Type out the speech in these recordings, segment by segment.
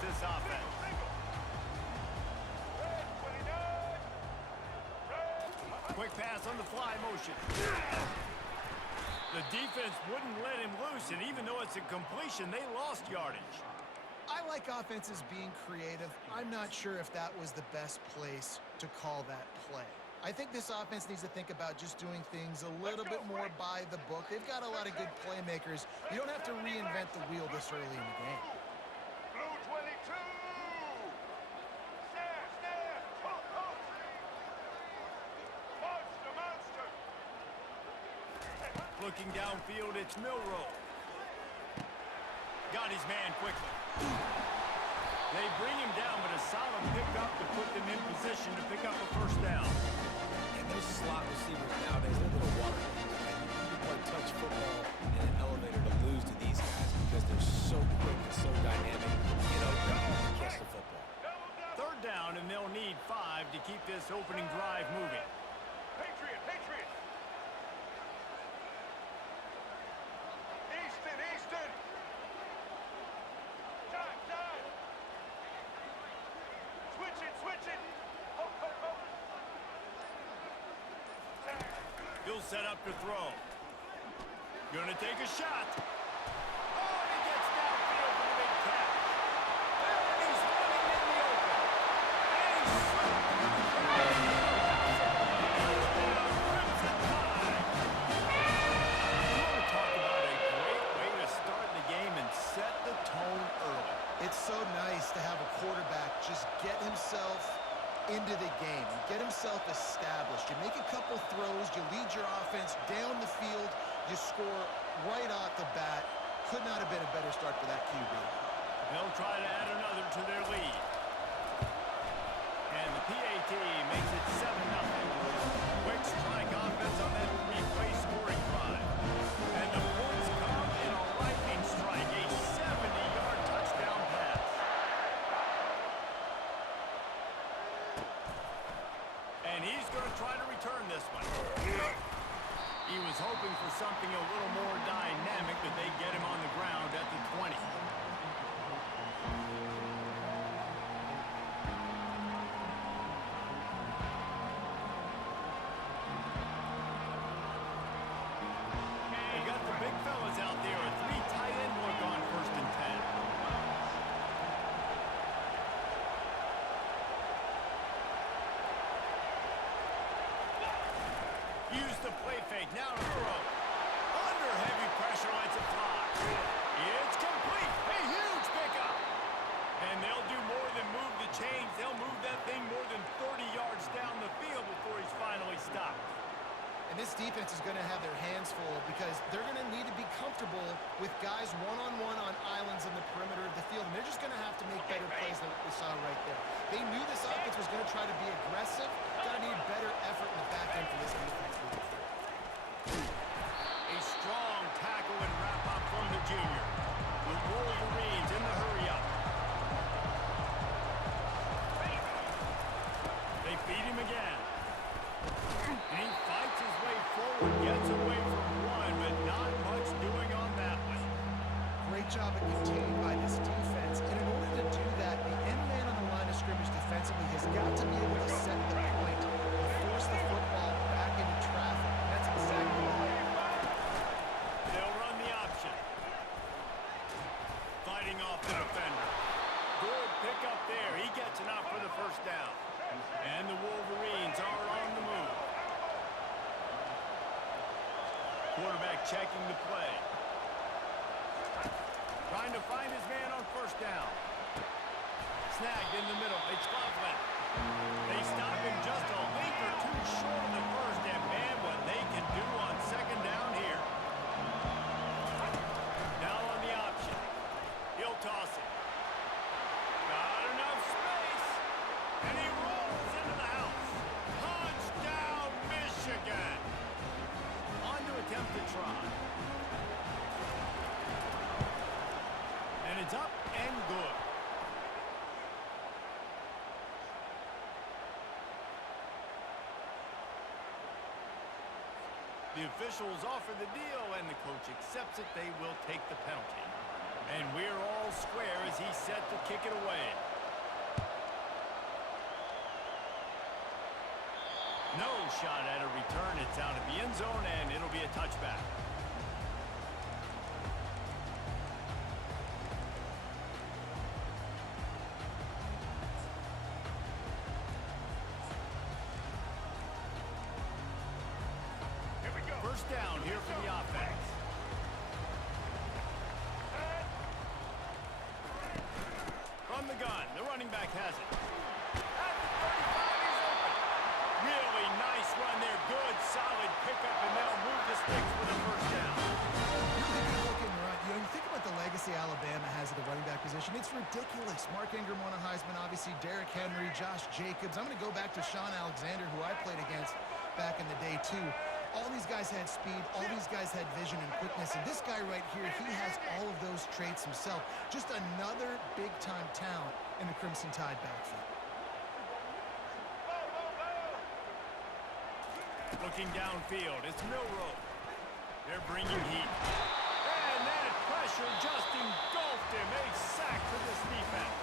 this offense. Quick pass on the fly motion. The defense wouldn't let him loose, and even though it's a completion, they lost yardage. I like offenses being creative. I'm not sure if that was the best place to call that play. I think this offense needs to think about just doing things a little bit more by the book. They've got a lot of good playmakers. You don't have to reinvent the wheel this early in the game. Blue 22! Stand! Monster! Looking downfield, it's Milrow. Got his man quickly. They bring him down, but a solid pickup to put them in position to pick up a first down. And those slot receivers nowadays, they're little water boys. You can play touch football in an elevator to lose to these guys because they're so quick and so dynamic. You know, catch the football. Third down, and they'll need 5 to keep this opening drive moving. Patriot! Easton! Time! Switch it! He'll set up to throw. Gonna take a shot. Oh, and he gets downfield for the big catch. And he's running in the open. And he's slipped through the crowd. Touchdown, Crimson Tide. You want to talk about a great way to start the game and set the tone early. It's so nice to have a quarterback just get himself into the game, get himself established. You make a couple throws, you lead your offense down the field, you score right off the bat. Could not have been a better start for that QB. They'll try to add another to their lead. And the PAT makes it 7-0. Quick strike offense on that 3-play scoring drive. And the points come in a lightning strike, a 70-yard touchdown pass. And he's going to try to return this one. He was hoping for something a little more dynamic, but they get him on the ground at the 20. They got the big fellas out there, a 3 tight end look on 1st and 10. Use the play fake, now to throw. Under heavy pressure, lets it fly. It's complete, a huge pickup. And they'll do more than move the chains. They'll move that thing more than 30 yards down the field before he's finally stopped. And this defense is going to have their hands full because they're going to need to be comfortable with guys one-on-one on islands in the perimeter of the field. And they're just going to have to make better plays than what we saw right there. They knew this offense was going to try to be aggressive. Going to need better effort in the back end for this defense. A strong tackle and wrap-up from the junior. The Wolverines in the hurry-up. They feed him again. And he fights his way forward, gets away from one, but not much doing on that one. Great job at containing by this defense. And in order to do that, the end man on the line of scrimmage defensively has got to be able to set the point and force the football back into traffic. That's exactly what they do. They'll run the option. Fighting off the defender. Good pickup there. He gets enough for the first down. And the Wolverines are on the move. Quarterback checking the play. Trying to find his man on 1st down. Snagged in the middle. It's Coughlin. They stop him just a link or two short of the first, and man, what they can do on 2nd down here. Now on the option. He'll toss it. Got enough space. And he rolls into the house. Touchdown, Michigan. On to attempt to try. And it's up and good. The officials offer the deal, and the coach accepts it. They will take the penalty. And we're all ball square as he's set to kick it away. No shot at a return. It's out of the end zone, and it'll be a touchback. Here we go. First down here for the offense. From the gun, the running back has it. At the 35, he's open. Really nice run there. Good, solid pickup, and they'll move the sticks for the first down. Really good looking run. You know, you think about the legacy Alabama has at the running back position. It's ridiculous. Mark Ingram won a Heisman, obviously Derrick Henry, Josh Jacobs. I'm going to go back to Sean Alexander, who I played against back in the day, too. All these guys had speed. All these guys had vision and quickness. And this guy right here, he has all of those traits himself. Just another big-time talent in the Crimson Tide backfield. Looking downfield, it's Milroe. They're bringing heat. And that pressure just engulfed him. A sack for this defense.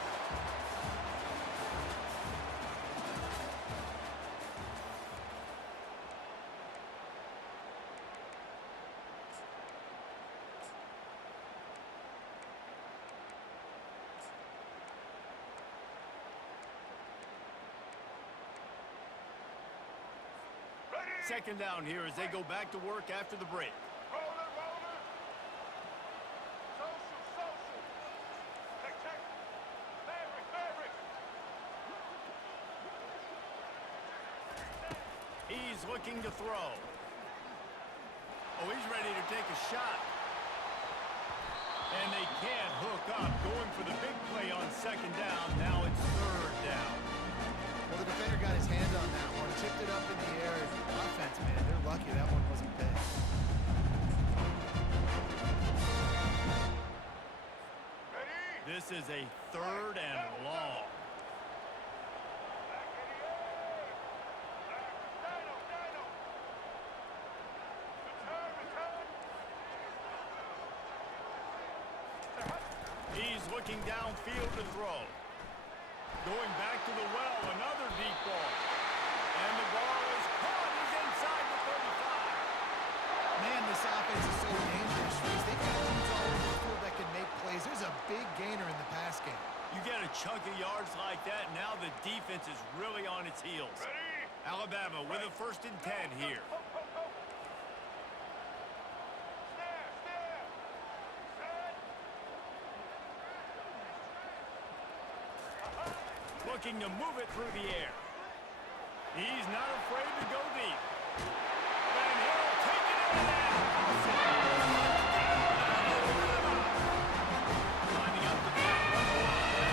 Second down here as they go back to work after the break. Roller, roller. Social, social. Check, check. Fabric, fabric. He's looking to throw. Oh, he's ready to take a shot. And they can't hook up. Going for the big play on second down. Now it's third down. Well, the defender got his hand on that one, tipped it up in the air. Offense, man, they're lucky that one wasn't big. Ready? This is a third and long. Back in the air. Dino, Dino. Return, return. He's looking downfield to throw. Going back to the well, another deep ball. And the ball is caught. He's inside the 35. Man, this offense is so dangerous. They've got dudes all over the field that can make plays. There's a big gainer in the pass game. You get a chunk of yards like that, now the defense is really on its heels. Ready? Alabama with a 1st and 10 here. Ho, ho, ho. Snare, snare. Set. Looking to move it through the air. He's not afraid to go deep. And he'll take it in and cross it. Lining up the top of the line.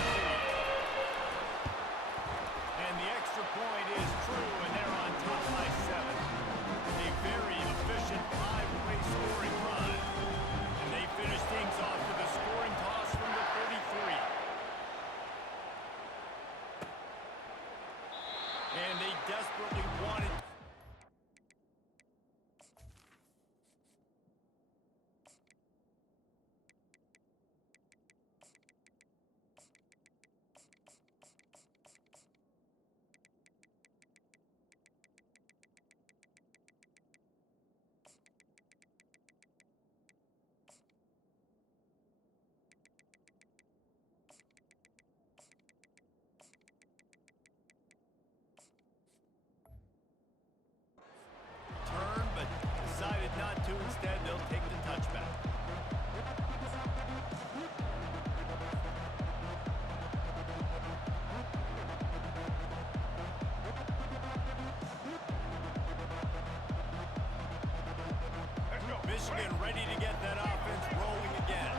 And the extra point is true, and they're on top by 7. A very efficient 5-play scoring drive. And they finish things off with a scoring toss from the 33. And they desperately wanted. Turn, but decided not to. Instead, they'll take the touchback. Let's go. Michigan ready to get that offense rolling again.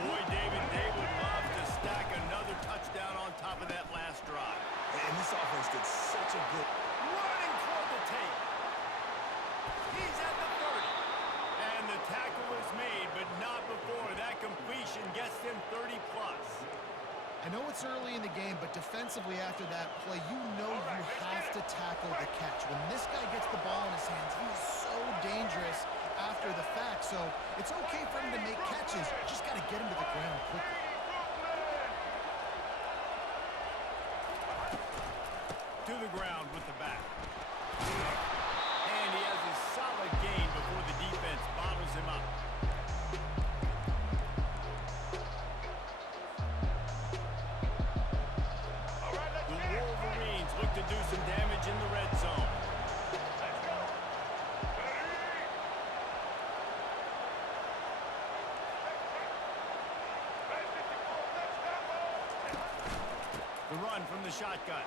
Boy, David, they would love to stack another touchdown on top of that last drive. And this offense did such a good... Running toward the tape. He's at the 30. And the tackle is made, but not before that completion gets them 30+. I know it's early in the game, but defensively after that play, you know you have to tackle the catch. When this guy gets the ball in his hands, he is so dangerous after the fact. So it's okay for him to make catches. You just got to get him to the ground quickly. the ground with the back. And he has a solid gain before the defense bottles him up. The Wolverines look to do some damage in the red zone. The run from the shotgun.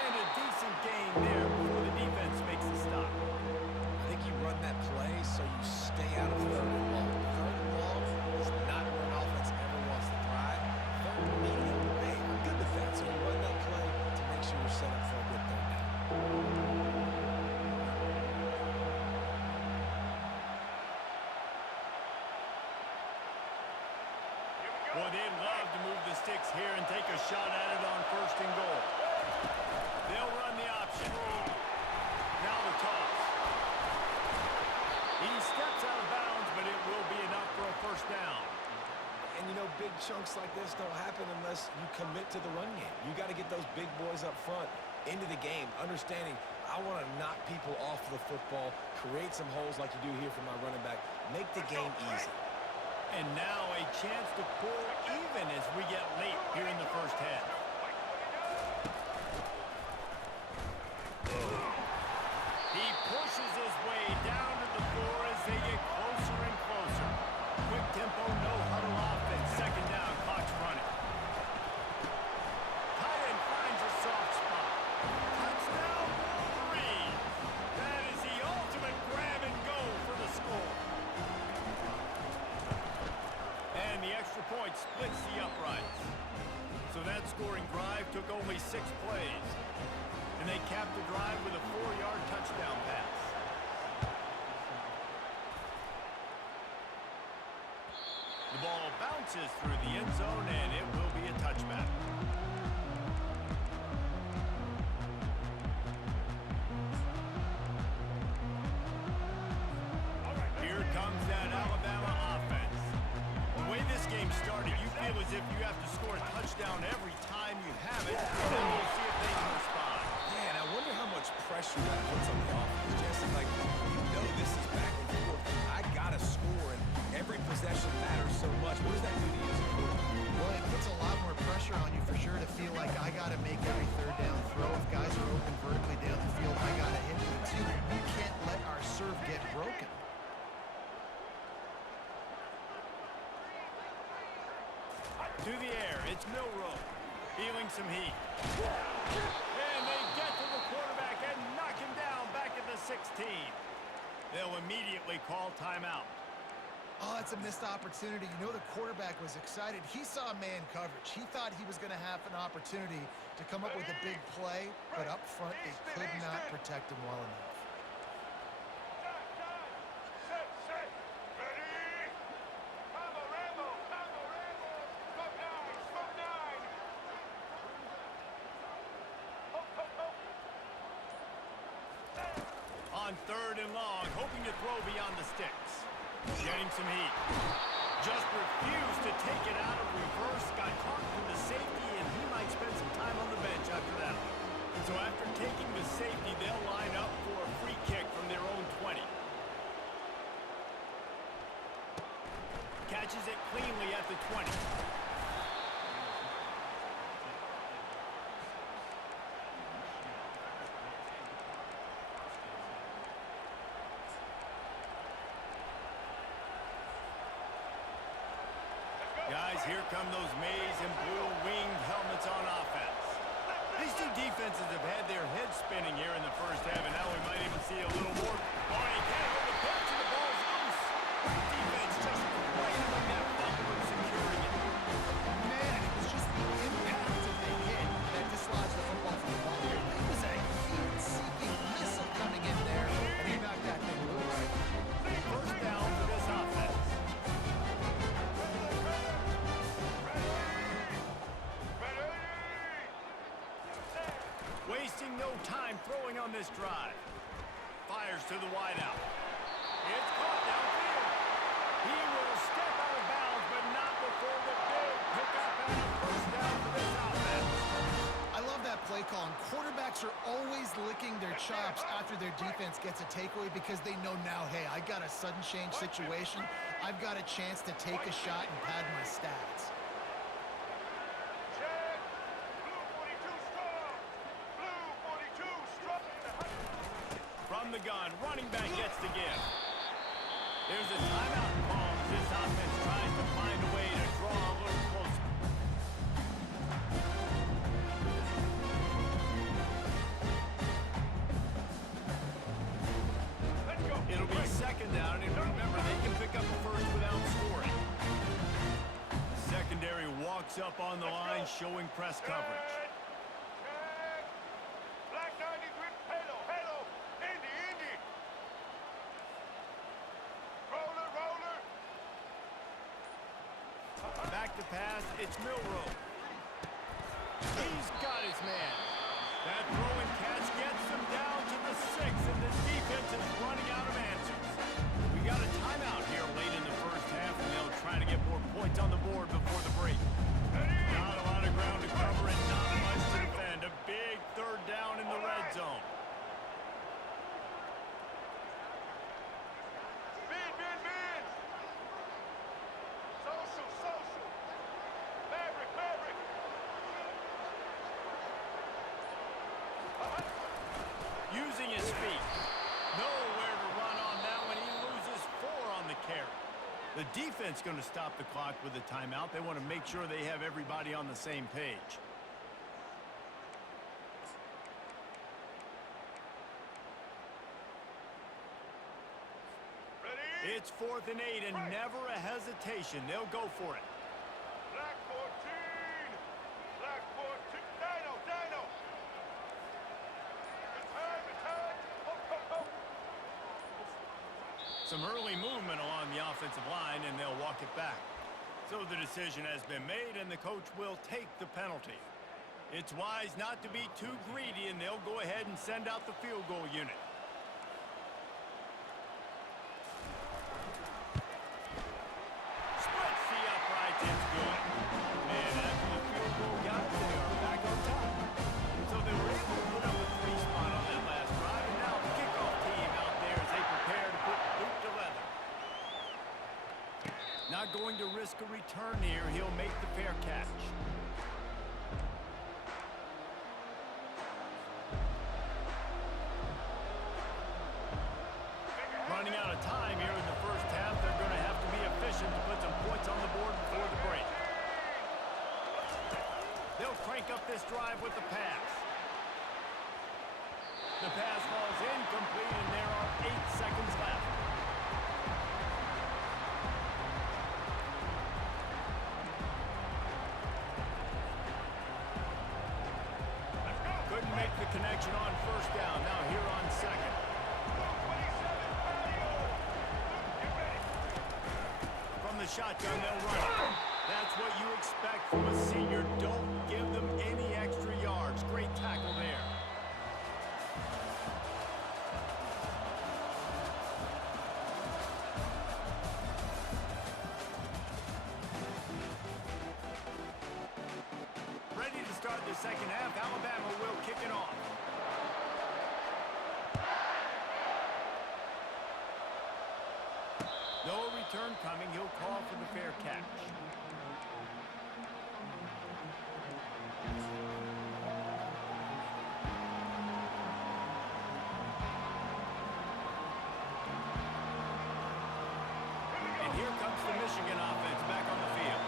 And a decent gain there before the defense makes the stop. I think you run that play so you stay out of third and long. Third and long is not where an offense ever wants to thrive. Third and medium, hey, I'm good with that. So you run that play to make sure you're set up for a good third down. Boy, they'd love to move the sticks here and take a shot at it on first and goal. They'll run the option. Now the toss. He steps out of bounds, but it will be enough for a first down. And, you know, big chunks like this don't happen unless you commit to the run game. You got to get those big boys up front into the game, understanding I want to knock people off the football, create some holes like you do here for my running back, make the game easy. And now a chance to pull even as we get late here in the first half. He pushes his way down to the floor as they get closer and closer. Quick tempo, no huddle offense. Second down, clock's running. Tight end finds a soft spot. Touchdown, Wolverines. That is the ultimate grab and go for the score. And the extra point splits the uprights. So that scoring drive took only 6 plays. And they capped the drive with a 4-yard touchdown pass. The ball bounces through the end zone, and it will be a touchback. Here comes that Alabama offense. The way this game started, you feel as if you have to score a touchdown every time you have it, and then we'll see if they can respond. Yeah, and I wonder how much pressure that puts on the offense. Jesse, like, you know this is back and forth. I got to score, and every possession matters so much. What does that do to you as a quarterback? Well, it puts a lot more pressure on you for sure to feel like I got to make every third down throw. If guys are open vertically down the field, I got to hit them too. We can't let our serve get broken. To the air, it's Milrow, feeling some heat. And they get to the quarterback and knock him down back at the 16. They'll immediately call timeout. Oh, that's a missed opportunity. You know the quarterback was excited. He saw man coverage. He thought he was going to have an opportunity to come up with a big play, but up front they could not protect him well enough. On third and long, hoping to throw beyond the sticks. Getting some heat. Just refused to take it out of reverse. Got caught from the safety, and he might spend some time on the bench after that one. So after taking the safety, they'll line up for a free kick from their own 20. Catches it cleanly at the 20. Guys, here come those maize and blue winged helmets on offense. These two defenses have had their heads spinning here in the first half, and now we might even see a little more. Oh, he can't hold the pitch, and the ball's loose. Defense just right on that fumble and securing it. Man, it was just the impact of the hit that dislodged the football from the ball. It was a heat-seeking missile coming in there, and he knocked that thing loose. First down for this offense. Wasting no time throwing on this drive. Fires to the wideout. It's caught downfield. He will step out of bounds, but not before the big pickup and a first down for this offense. I love that play call. And quarterbacks are always licking their chops after their defense gets a takeaway because they know now, hey, I got a sudden change situation. I've got a chance to take a shot and pad my stats. Check. Blue 42 strong. Blue 42 strong. From the gun, running back gets the give. There's a timeout call as this offense tries to find a way to draw a little closer. Let's go. It'll be second down, and remember, they can pick up the first without scoring. Secondary walks up on the line, showing press coverage. Check. Black 93. Hello, hello. Indy, Indy. Roller, roller. Back to pass, it's Milrow. He's got his man. That throw and catch gets him down to the 6, and the defense is running out of answers. We got a timeout here late in the first half, and they'll try to get more points on the board before the break. Not a lot of ground to cover and not much to defend. A big third down in the red zone. Bid, bid, bid. Social, social. Maverick, Maverick. Using his feet. Nowhere to run on that one. He loses 4 on the carry. The defense going to stop the clock with a timeout. They want to make sure they have everybody on the same page. Ready? It's 4th and 8 and never a hesitation. They'll go for it. Black 14. Black 14. Dino, Dino. Return, return. Ho, ho, ho. Some early movement along the offensive line, and they'll walk it back. So the decision has been made, and the coach will take the penalty. It's wise not to be too greedy, and they'll go ahead and send out the field goal unit. Splits the uprights. It's good. And after the field goal guys, they are back on top. So they were able to put up a 3-spot on that last drive, and now the kickoff team out there as they prepare to put boot to leather. Not going to risk a return here. He'll make the fair catch. Running out of time here in the first half. They're going to have to be efficient to put some points on the board before the break. They'll crank up this drive with the pass. The pass falls incomplete, and there are 8 seconds left. Couldn't make the connection on first down. Now here on second. From the shotgun, they'll run it. That's what you expect from a senior. Don't give them any extra yards. Great tackle there. Ready to start the second half. Alabama will kick it off. No return coming. He'll call for the fair catch. And here comes the Michigan offense back on the field.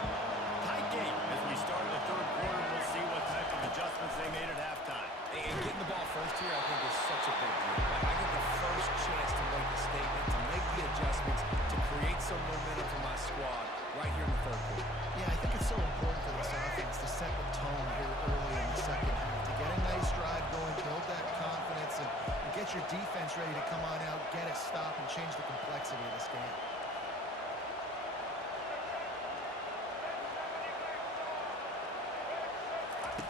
Tight game as we start the third quarter. We'll see what type of adjustments they made at halftime. And getting the ball first here, I think, is such a big deal. Like, I get the first chance to make a statement, to make the adjustments, to create some momentum for my squad right here in the third quarter. Yeah, I think it's so important for this offense to set the tone here early in the second half, to get a nice drive going, build that confidence, and get your defense ready to come on out, get a stop, and change the complexity of this game.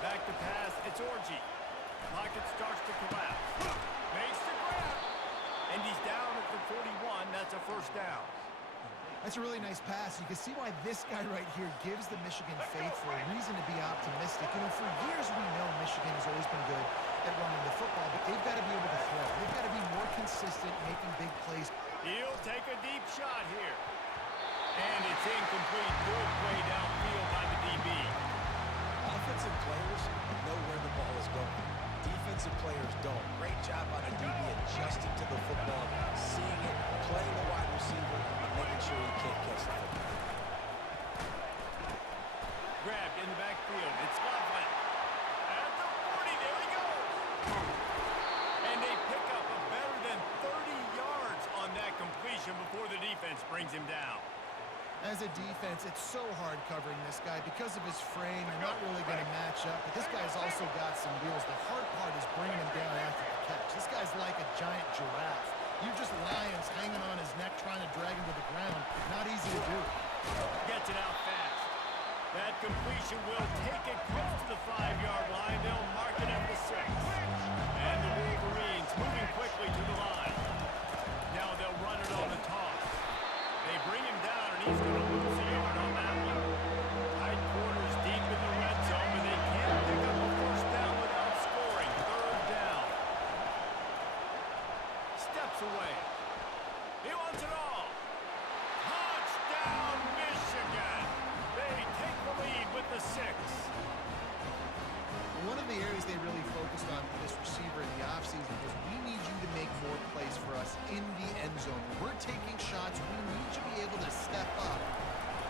Back to pass. It's Orji. Pocket starts to collapse. Makes the grab. And he's down at the 41. That's a first down. That's a really nice pass. You can see why this guy right here gives the Michigan faithful a reason to be optimistic. You know, for years we know Michigan has always been good at running the football, but they've got to be able to throw. They've got to be more consistent, making big plays. He'll take a deep shot here. And it's incomplete. Good play downfield by the DB. Offensive players know where the ball is going. Defensive players don't. Great job on a DB adjusting to the football, seeing it, playing the wide receiver, and making sure he can't catch the football. Grabbed in the backfield. It's Laughlin. At the 40, there he goes. And they pick up a better than 30 yards on that completion before the defense brings him down. As a defense, it's so hard covering this guy because of his frame. They're not really going to match up, but this guy's also got some wheels. The hard part is bringing him down after the catch. This guy's like a giant giraffe. You're just lions hanging on his neck trying to drag him to the ground. Not easy to do. Gets it out fast. That completion will take it close to the 5-yard line. They'll mark it at the 6. And the Wolverines moving quickly to the line. Now they'll run it on the toss. They bring him down, and he's going to lose a yard on that one. Tight quarters deep in the red zone, but they can't pick up a first down without scoring. 3rd down. Steps away. He wants it all. Touchdown, Michigan. They take the lead with the 6. One of the areas they really focused on for this receiver in the offseason was we need you to make more plays for us in the end zone. When we're taking shots, we need you to be able to step up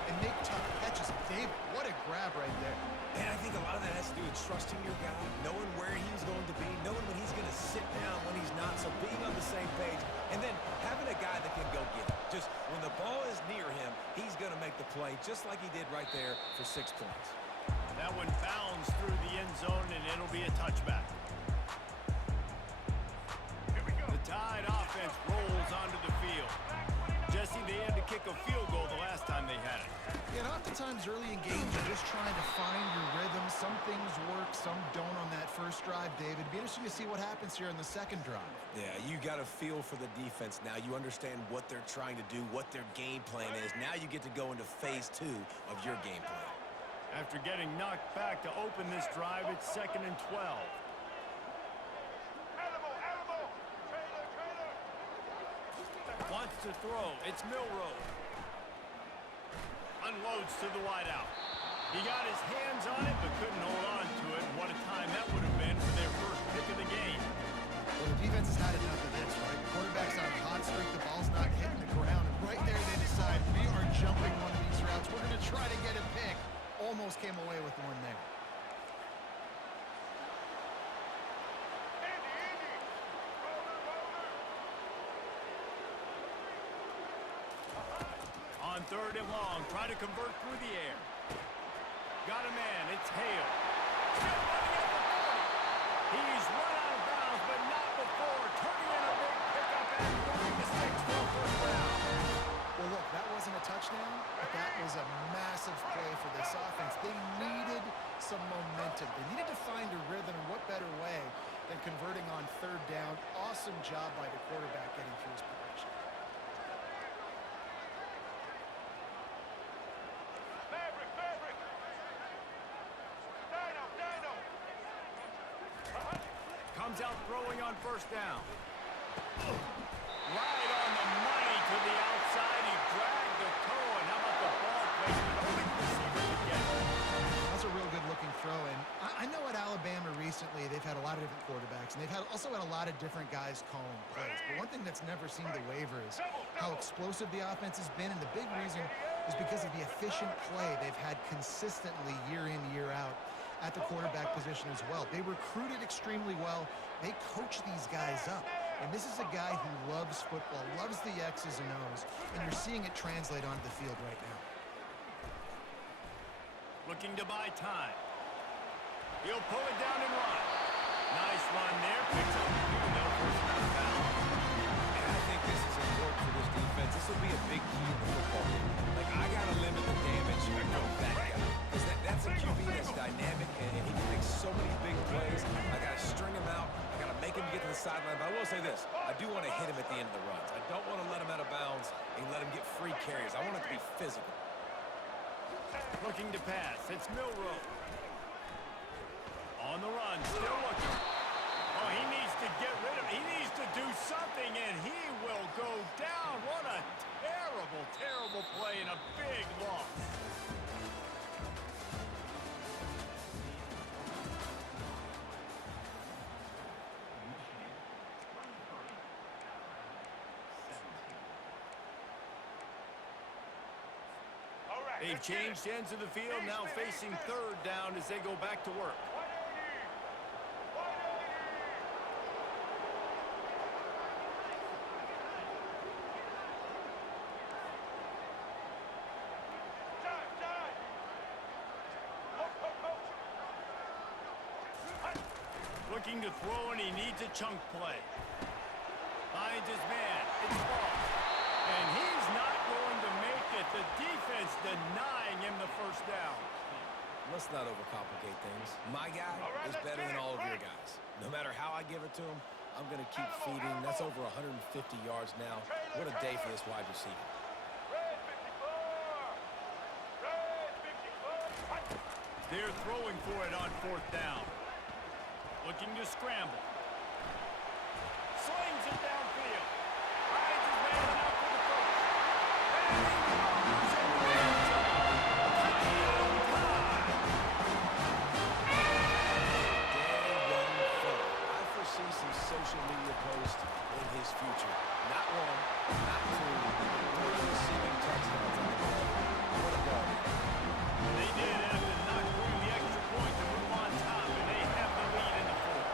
and make tough catches. David, what a grab right there. And I think a lot of that has to do with trusting your guy, knowing where he's going to be, knowing when he's going to sit down, when he's not, so being on the same page, and then having a guy that can go get it. Just when the ball is near him, he's going to make the play, just like he did right there for 6 points. That one bounds through the end zone, and it'll be a touchback. The Tide offense rolls onto the field. Jesse, they had to kick a field goal the last time they had it. Yeah, and oftentimes early in games, you're just trying to find your rhythm. Some things work, some don't on that first drive, David. It'd be interesting to see what happens here in the second drive. Yeah, you got a feel for the defense now. You understand what they're trying to do, what their game plan is. Now you get to go into phase 2 of your game plan. After getting knocked back to open this drive, it's 2nd and 12. Wants to throw. It's Milroe. Unloads to the wideout. He got his hands on it, but couldn't hold on to it. And what a time that would have been for their first pick of the game. Well, the defense has had enough of this, right? The quarterback's on a hot streak. The ball's not hitting the ground. And right there, they decide, we are jumping one of these routes. We're going to try to get a pick. Almost came away with one there. On 3rd and long, try to convert through the air. Got a man, it's Hale. Still running at the 40. He's run out of bounds, but not before. Turning in a big pickup and moving the 6 for a first down. Well, look, that wasn't a touchdown, but that was a massive play for this offense. They needed some momentum. They needed to find a rhythm, and what better way than converting on 3rd down. Awesome job by the quarterback getting through his progression. Comes out throwing on 1st down. Right on the money to the outside. He dragged the toe, and how about the ball placement? Only the receiver could get it. That's a real good-looking throw, and I know at Alabama recently they've had a lot of different quarterbacks, and they've also had a lot of different guys calling plays. But one thing that's never seemed to waver is how explosive the offense has been, and the big reason is because of the efficient play they've had consistently year in, year out at the quarterback position as well. They recruited extremely well. They coach these guys up. And this is a guy who loves football, loves the X's and O's, and you're seeing it translate onto the field right now. Looking to buy time. He'll pull it down and run. Nice run there. Picks up the field. No first down bounds. And I think this is important for this defense. This will be a big key in the football game. Like, I got to limit the damage of that guy. Because that's a QB that's dynamic, and he can make so many big plays. I got to string him out. I got to make him get to the sideline. But I will say this. I do want to hit him at the end of the runs. I don't want to let him out of bounds and let him get free carries. I want it to be physical. Looking to pass. It's Milroe. On the run. Still looking. Oh, he needs to get rid of it. He needs to do something, and he will go down. What a terrible, terrible play and a big loss. All right, They've let's get it. changed ends of the field, now facing third down as they go back to work. Wide opening. Wide opening. Time, time. Coach, coach, coach. Hut. Looking to throw, and he needs a chunk play. Finds his man. It's ball. And he's not going to make it. The defense denying him the first down. Let's not overcomplicate things. My guy right, is let's better get than it. all of your Quick. guys. No matter how I give it to him, I'm going to keep feeding. That's over 150 yards now. What a day for this wide receiver. Red 54. Red 54. Hut. They're throwing for it on fourth down. Looking to scramble. Slings it downfield. Finds his man out for the first. And he runs in the end zone. Touchdown time. Damn young fella. I foresee some social media posts in his future. Not one, not two, but 3 receiving touchdowns on the day. What a ball. They did have to knock through the extra point to move on top, and they have the lead in the fourth.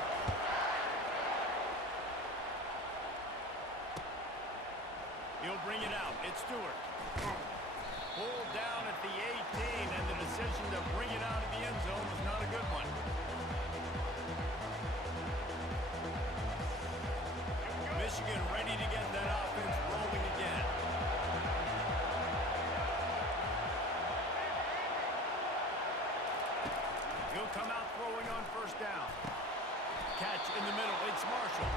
He'll bring it out. It's Stewart. Pulled down at the 18, and the decision to bring it out of the end zone was not a good one. Michigan ready to get that offense rolling again. He'll come out throwing on first down. Catch in the middle. It's Marshall.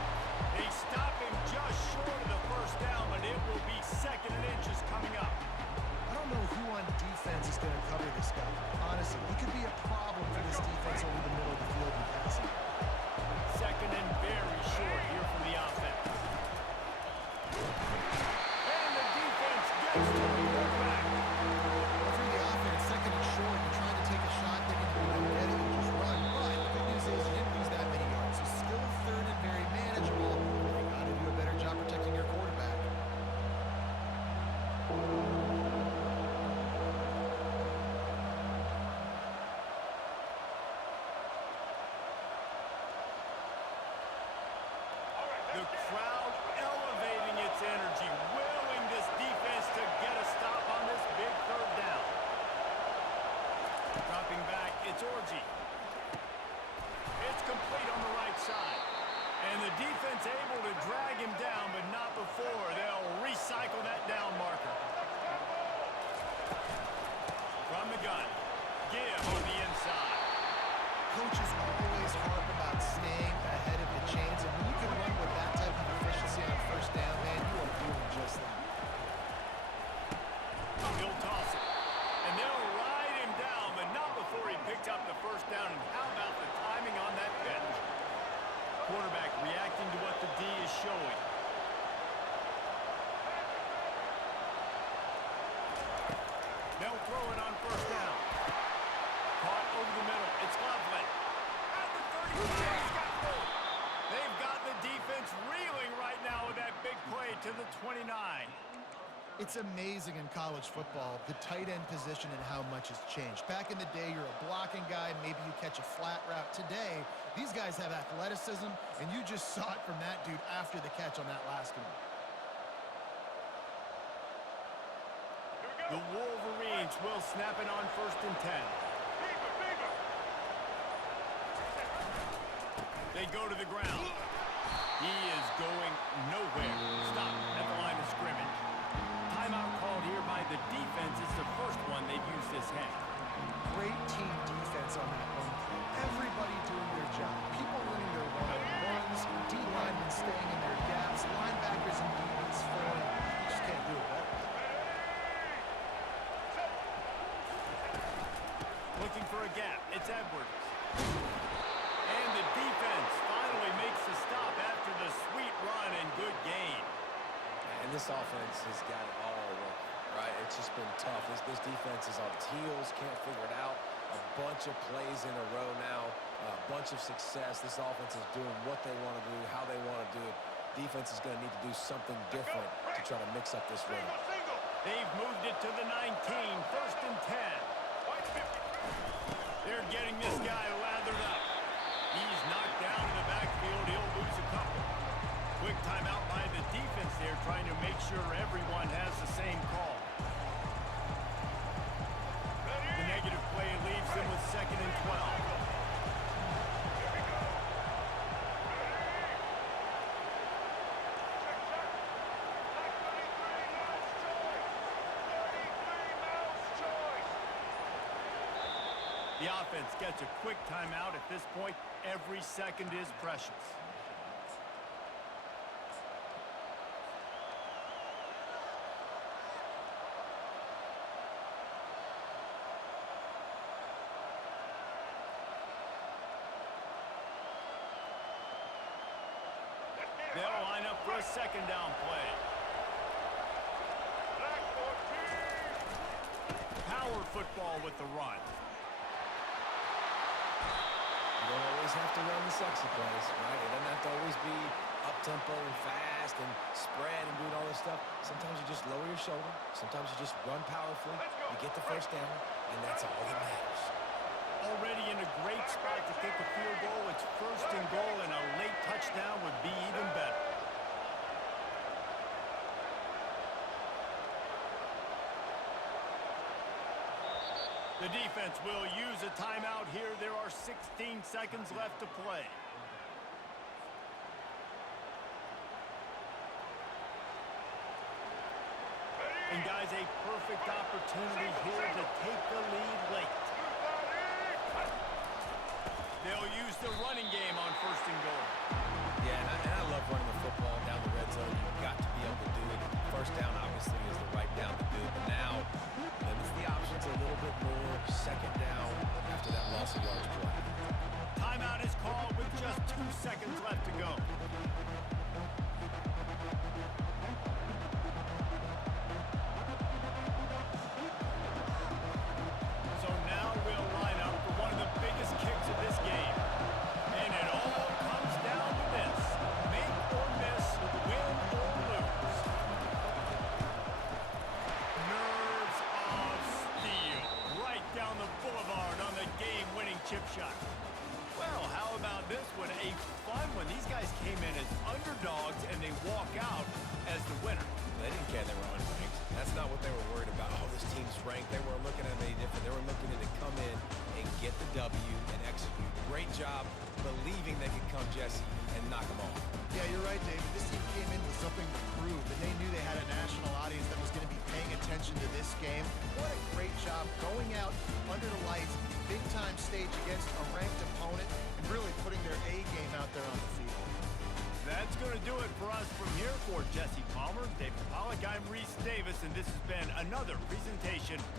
They stop him just short of the first down, but it will be second and inches coming up. I don't know who on defense is going to cover this guy. Honestly, he could be a problem for this defense over the middle of the field in passing. Second and very short here from the offense. And the defense gets to the quarterback. If you're the offense, second and short, you're trying to take a shot, thinking you're going to get it, you just run. But the good news is you didn't lose that many yards. So still third and very manageable. You got to do a better job protecting your quarterback. The crowd elevating its energy, willing this defense to get a stop on this big third down. Dropping back, it's Orji. It's complete on the right side. And the defense able to drag him down, but not before. They'll recycle that down marker. From the gun, give on the inside. Coaches always harp about staying ahead of the chains, and when you can run with that type of efficiency on first down, man, you are doing just that. He'll toss it. And they'll ride him down, but not before he picked up the first down. And how about the timing on that pitch? Quarterback reacting to what the D is showing. They'll throw it on first down. Caught over the middle. It's Loveland. At the 35, he's got both. They've got the defense reeling right now with that big play to the 29. It's amazing in college football, the tight end position and how much has changed. Back in the day, you're a blocking guy, maybe you catch a flat route. Today, these guys have athleticism, and you just saw it from that dude after the catch on that last one. The Wolverines will snap it on first and 10. They go to the ground. He is going nowhere. Stop at the line of scrimmage. Timeout called here by the defense. It's the first one they've used this half. Great team defense on that one. Everybody doing their job. People winning their one-on-ones, D-linemen staying in their gaps, linebackers and DBs filling. You just can't do it better. Looking for a gap. It's Edwards. And the defense finally makes the sweet run and good gain. And this offense has got it all working, right? It's just been tough. This defense is on its heels, can't figure it out. A bunch of plays in a row now, a bunch of success. This offense is doing what they want to do, how they want to do it. Defense is going to need to do something different to try to mix up this run. Single. They've moved it to the 19, first and 10. White 50. They're getting this guy lathered up. He's knocked down in the backfield. He'll lose a couple. Quick timeout by the defense there, trying to make sure everyone has the same call. The negative play leaves them with second and 12. The offense gets a quick timeout. At this point, every second is precious. They'll line up for a second down play. Black 14. Power football with the run. You don't always have to run the sexy plays, right? It doesn't have to always be up-tempo and fast and spread and doing all this stuff. Sometimes you just lower your shoulder. Sometimes you just run powerfully. You get the first down, and that's all that matters. Already in a great spot to kick a field goal. It's first and goal, and a late touchdown would be even better. The defense will use a timeout here. There are 16 seconds left to play. And guys, a perfect opportunity here to take the lead late. They'll use the running game on first and goal. Yeah, and I love running the football down the red zone. You've got to be able to do it. First down, obviously, is the right down to do it. But now, limits the options a little bit more. Second down after that loss of yards play. Timeout is called with just 2 seconds left to go. So now we'll line up for one of the biggest kicks of this game. And it all comes down to this. Make or miss, win or lose. Nerves of steel. Right down the boulevard on the game-winning chip shot. Well, how about this one? A fun one. These guys came in as underdogs, and they walk out as the winner. They didn't care they were unranked. That's not what they were worried about. Oh, this team's ranked. They weren't looking at any different. They were looking to come in and get the W and execute. Great job believing they could come, Jesse, and knock them off. Yeah, you're right, David. This team came in with something to prove, and they knew they had a national audience that was going to be paying attention to this game. What a great job going out under the lights, big-time stage against a ranked opponent, and really putting their A game out there on the field. That's going to do it for us from here. For Jesse Palmer, David Pollack, I'm Reese Davis, and this has been another presentation